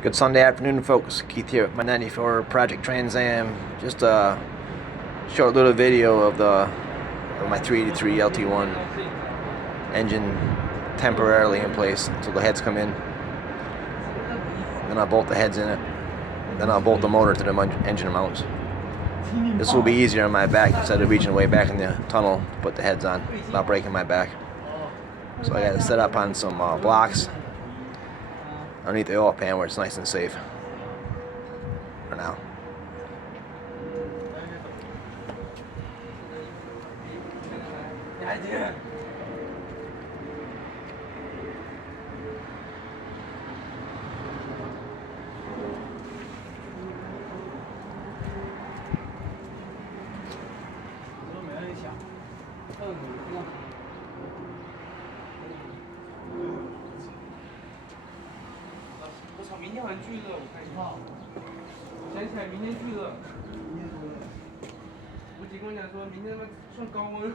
Good Sunday afternoon, folks. Keith here with my 94 Project Trans Am. Just a short little video of my 383 LT1 engine temporarily in place until the heads come in. Then I'll bolt the heads in it. Then I'll bolt the motor to the engine mounts. This will be easier on my back instead of reaching way back in the tunnel to put the heads on without breaking my back. So I got it set up on some blocks underneath the oil pan where it's nice and safe for now.我操，明天好像巨热，我看一下。我想起来明天巨热。我姐跟我讲说，明天他妈算高温。